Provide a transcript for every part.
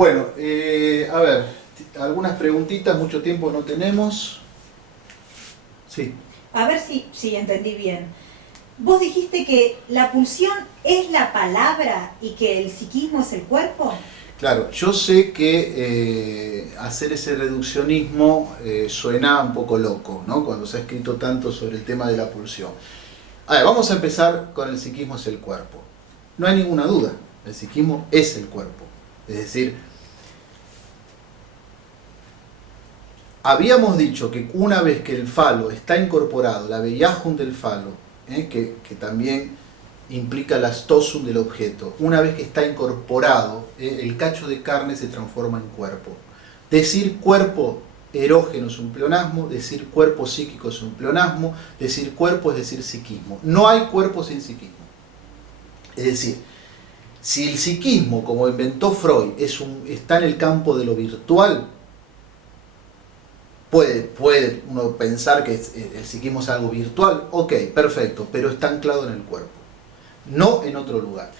Bueno, a ver, algunas preguntitas, mucho tiempo no tenemos. Sí. A ver si entendí bien. ¿Vos dijiste que la pulsión es la palabra y que el psiquismo es el cuerpo? Claro, yo sé que hacer ese reduccionismo suena un poco loco, ¿no? Cuando se ha escrito tanto sobre el tema de la pulsión. A ver, vamos a empezar con el psiquismo es el cuerpo. No hay ninguna duda, el psiquismo es el cuerpo. Es decir, habíamos dicho que una vez que el falo está incorporado, la vellajum del falo, que también implica la stosum del objeto, una vez que está incorporado, el cacho de carne se transforma en cuerpo. Decir cuerpo erógeno es un pleonasmo, decir cuerpo psíquico es un pleonasmo, decir cuerpo es decir psiquismo. No hay cuerpo sin psiquismo. Es decir, si el psiquismo, como inventó Freud, está en el campo de lo virtual, puede uno pensar que el psiquismo es algo virtual, ok, perfecto, pero está anclado en el cuerpo, no en otro lugar.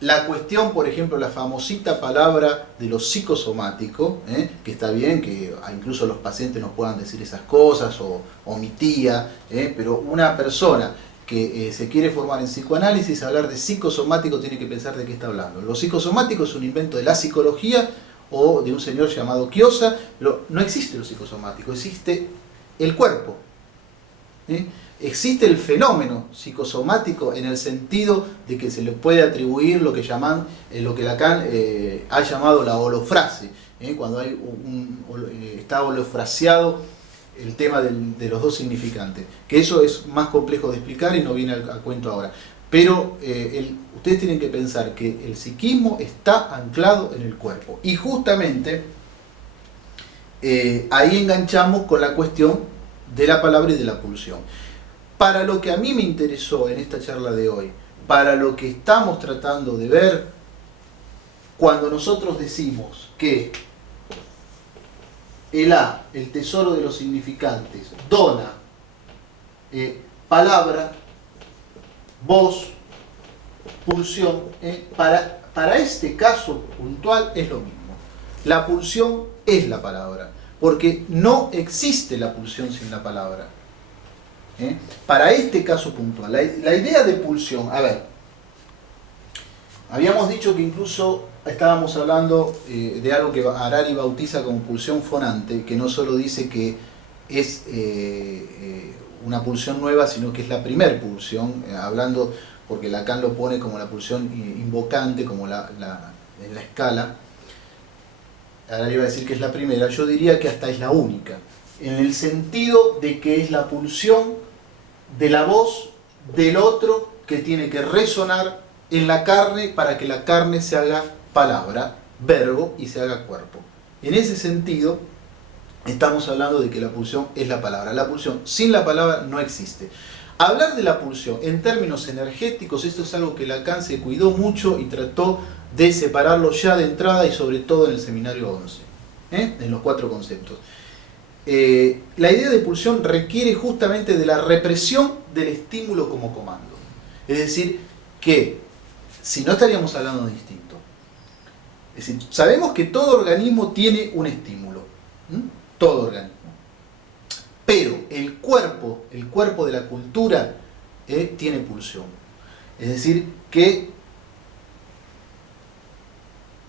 La cuestión, por ejemplo, la famosita palabra de lo psicosomático, que está bien que incluso los pacientes nos puedan decir esas cosas, o mi tía, pero una persona que se quiere formar en psicoanálisis, hablar de psicosomático tiene que pensar de qué está hablando. Lo psicosomático es un invento de la psicología o de un señor llamado Chiosa, pero no existe lo psicosomático, existe el cuerpo. Existe el fenómeno psicosomático en el sentido de que se le puede atribuir lo que llaman, lo que Lacan ha llamado la holofrase, cuando está holofraseado el tema de los dos significantes, que eso es más complejo de explicar y no viene a cuento ahora. Pero ustedes tienen que pensar que el psiquismo está anclado en el cuerpo. Y justamente ahí enganchamos con la cuestión de la palabra y de la pulsión. Para lo que a mí me interesó en esta charla de hoy, para lo que estamos tratando de ver, cuando nosotros decimos que el A, el tesoro de los significantes, dona palabra, voz, pulsión, para este caso puntual es lo mismo. La pulsión es la palabra, porque no existe la pulsión sin la palabra. Para este caso puntual, la idea de pulsión, a ver, habíamos dicho que incluso estábamos hablando de algo que Harari bautiza como pulsión fonante, que no solo dice que es una pulsión nueva, sino que es la primer pulsión, hablando, porque Lacan lo pone como la pulsión invocante, como en la escala. Harari va a decir que es la primera, yo diría que hasta es la única, en el sentido de que es la pulsión de la voz del otro que tiene que resonar en la carne para que la carne se haga palabra, verbo y se haga cuerpo. En ese sentido, estamos hablando de que la pulsión es la palabra. La pulsión sin la palabra no existe. Hablar de la pulsión en términos energéticos, esto es algo que Lacan se cuidó mucho y trató de separarlo ya de entrada y sobre todo en el seminario 11, en los 4 conceptos. La idea de pulsión requiere justamente de la represión del estímulo como comando. Es decir, que si no estaríamos hablando de instinto. Es decir, sabemos que todo organismo tiene un estímulo. Todo organismo. Pero el cuerpo de la cultura tiene pulsión. Es decir, que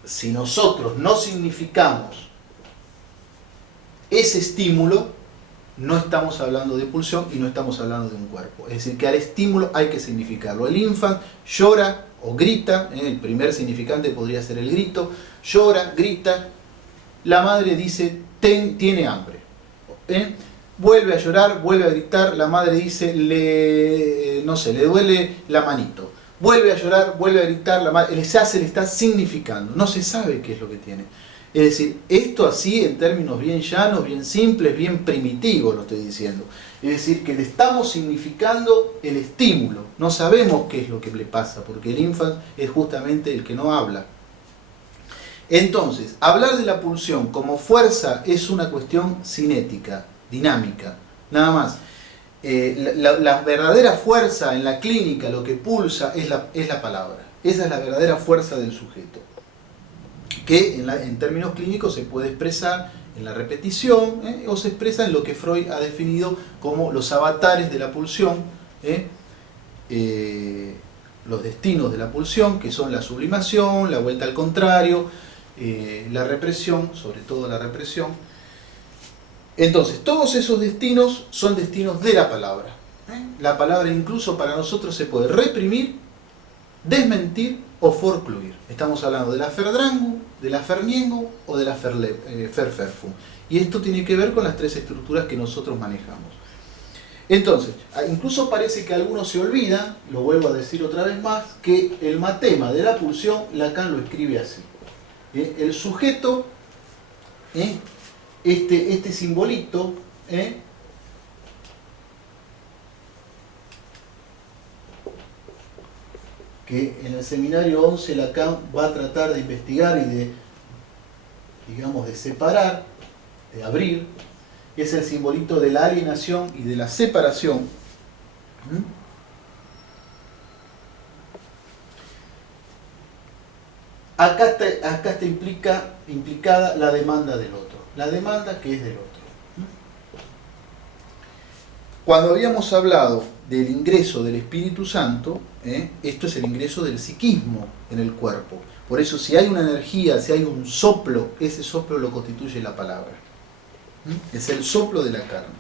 si nosotros no significamos ese estímulo, no estamos hablando de pulsión y no estamos hablando de un cuerpo. Es decir, que al estímulo hay que significarlo. El infant llora o grita, el primer significante podría ser el grito, llora, grita, la madre dice, tiene hambre. Vuelve a llorar, vuelve a gritar, la madre dice, le duele la manito. Vuelve a llorar, vuelve a gritar, la madre, le está significando, no se sabe qué es lo que tiene. Es decir, esto así en términos bien llanos, bien simples, bien primitivos lo estoy diciendo. Es decir, que le estamos significando el estímulo. No sabemos qué es lo que le pasa, porque el infant es justamente el que no habla. Entonces, hablar de la pulsión como fuerza es una cuestión cinética, dinámica, nada más. La verdadera fuerza en la clínica, lo que pulsa, es la palabra. Esa es la verdadera fuerza del sujeto. que en términos clínicos se puede expresar en la repetición, o se expresa en lo que Freud ha definido como los avatares de la pulsión, los destinos de la pulsión, que son la sublimación, la vuelta al contrario, la represión, sobre todo la represión. Entonces, todos esos destinos son destinos de la palabra. La palabra incluso para nosotros se puede reprimir, desmentir o forcluir. Estamos hablando de la Verdrango, de la Verniengo o de la Verwerfung. Y esto tiene que ver con las tres estructuras que nosotros manejamos. Entonces, incluso parece que algunos se olvidan, lo vuelvo a decir otra vez más, que el matema de la pulsión, Lacan lo escribe así. El sujeto, este simbolito, que en el seminario 11 Lacan va a tratar de investigar y de, digamos, de separar, de abrir, es el simbolito de la alienación y de la separación. Acá está implicada la demanda del otro, la demanda que es del otro. Cuando habíamos hablado del ingreso del Espíritu Santo, esto es el ingreso del psiquismo en el cuerpo. Por eso si hay una energía, si hay un soplo, ese soplo lo constituye la palabra. Es el soplo de la carne.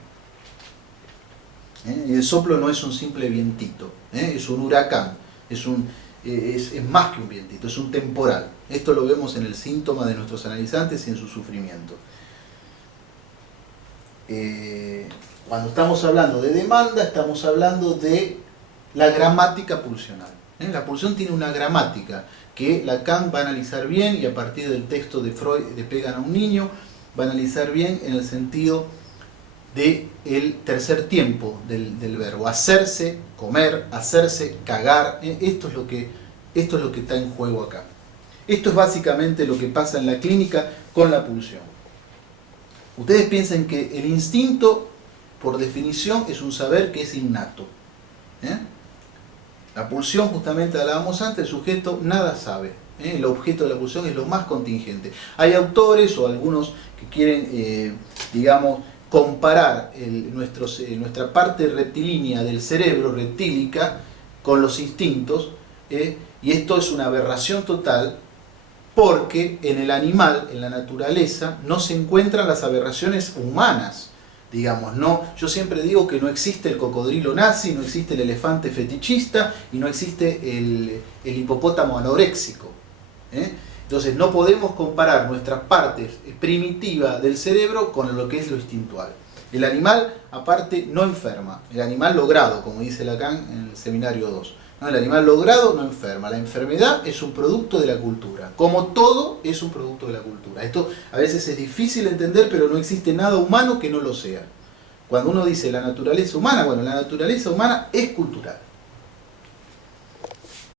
Y el soplo no es un simple vientito, es un huracán, es más que un vientito, es un temporal. Esto lo vemos en el síntoma de nuestros analizantes y en su sufrimiento. Cuando estamos hablando de demanda, estamos hablando de la gramática pulsional. La pulsión tiene una gramática que Lacan va a analizar bien, y a partir del texto de Freud de Pegan a un niño, va a analizar bien en el sentido del tercer tiempo del verbo. Hacerse, comer, hacerse, cagar. Esto es lo que está en juego acá. Esto es básicamente lo que pasa en la clínica con la pulsión. Ustedes piensen que el instinto, por definición, es un saber que es innato. La pulsión, justamente hablábamos antes, el sujeto nada sabe. El objeto de la pulsión es lo más contingente. Hay autores o algunos que quieren, digamos, comparar nuestra parte rectilínea del cerebro, reptílica, con los instintos, y esto es una aberración total, porque en el animal, en la naturaleza, no se encuentran las aberraciones humanas. Digamos, no, yo siempre digo que no existe el cocodrilo nazi, no existe el elefante fetichista y no existe el hipopótamo anoréxico. Entonces no podemos comparar nuestra parte primitiva del cerebro con lo que es lo instintual. El animal, aparte, no enferma. El animal logrado, como dice Lacan en el seminario 2. El animal logrado no enferma. La enfermedad es un producto de la cultura. Como todo es un producto de la cultura. Esto a veces es difícil de entender, pero no existe nada humano que no lo sea. Cuando uno dice la naturaleza humana, bueno, la naturaleza humana es cultural.